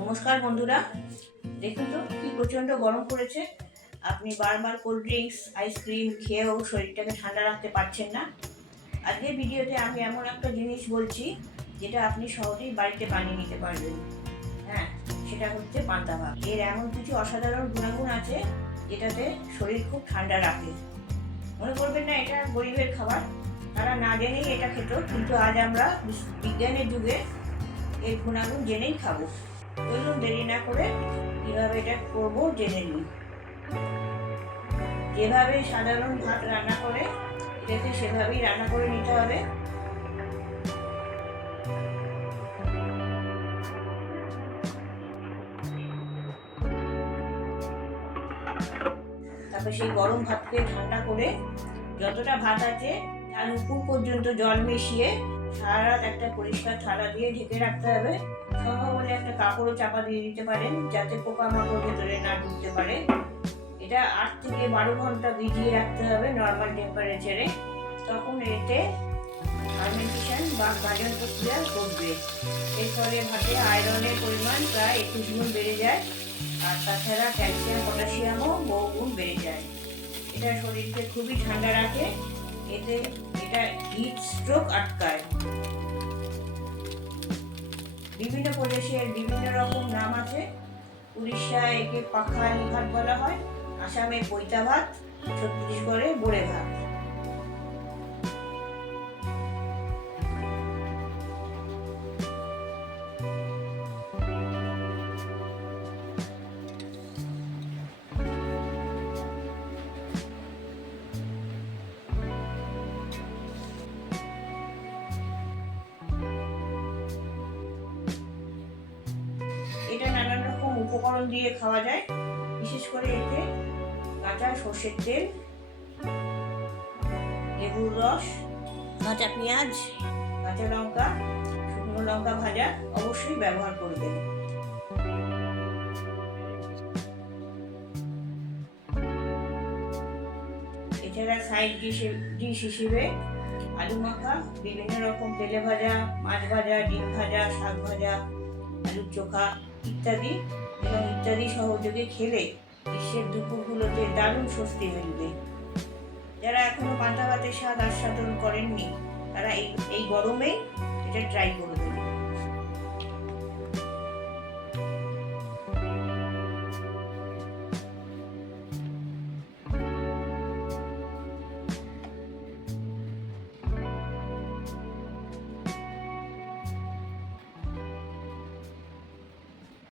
নমস্কার বন্ধুরা, দেখুন তো কি প্রচণ্ড গরম পড়েছে। আপনি বারবার কোল্ড ড্রিঙ্কস আইসক্রিম খেয়েও শরীরটাকে ঠান্ডা রাখতে পারছেন না। আজকের ভিডিওতে আমি এমন একটা জিনিস বলছি যেটা আপনি সহজেই বাড়িতে বানিয়ে নিতে পারবেন। হ্যাঁ, সেটা হচ্ছে পান্তা ভাত। এর এমন কিছু অসাধারণ গুণাগুণ আছে যেটাতে শরীর খুব ঠান্ডা রাখে। মনে করবেন না এটা গরিবের খাবার, তারা না জেনেই এটা খেত, কিন্তু আজ আমরা বিজ্ঞানের যুগে এর গুণাগুণ জেনেই খাবো। চলুন দেরি না করে কীভাবে এটা করবো জেনে নিই। যেভাবে সাধারণ ভাত রান্না করে এটাকে সেভাবেই রান্না করে নিতে হবে। তারপর সেই গরম ভাতকে ঠান্ডা করে যতটা ভাত আছে তার উপর পর্যন্ত জল মিশিয়ে সারা রাত একটা পরিষ্কার থালা দিয়ে ঢেকে রাখতে হবে। সম্ভব হলে একটা কাপড়ও চাপা দিয়ে দিতে পারেন যাতে পোকামাকড় ভেতরে না ঢুকতে পারে। এটা 8 থেকে 12 ঘন্টা ভিজিয়ে রাখতে হবে নর্মাল টেম্পারেচারে। তখন এতে ফার্মেন্টেশন বা গাজন প্রক্রিয়া ঘটবে। এর ফলে ভাতে আয়রনের পরিমাণ প্রায় 21 গুণ বেড়ে যায়, আর তাছাড়া ক্যালসিয়াম পটাশিয়ামও বহু গুণ বেড়ে যায়। এটা শরীরকে খুবই ঠান্ডা রাখে। এটা হিট স্ট্রোক আটকায়। বিভিন্ন প্রদেশের বিভিন্ন রকম নাম আছে। উড়িষ্যায় একে পাখালি ভাত বলা হয়, আসামে পৈতা ভাত, ছত্তিশগড়ে বোড়ে ভাত। এটা নানান রকম উপকরণ দিয়ে খাওয়া যায়। বিশেষ করে এতে কাঁচা সর্ষের তেল, লেবুর রস, কাঁচা পেঁয়াজ, কাঁচা লঙ্কা, শুকনো লঙ্কা ভাজা অবশ্যই ব্যবহার করবেন। এছাড়া সাইড ডিশ হিসেবে আলু মাখা, বিভিন্ন রকম তেলে ভাজা, মাছ ভাজা, ডিম ভাজা, শাক ভাজা, আলুর চোখা ইত্যাদি সহযোগে খেলে গ্রীষ্মের দুপুরগুলোতে দারুণ স্বস্তি মিলবে। যারা এখনো পান্তা ভাতের স্বাদ আস্বাদন করেননি তারা এই গরমে এটা ট্রাই করুন।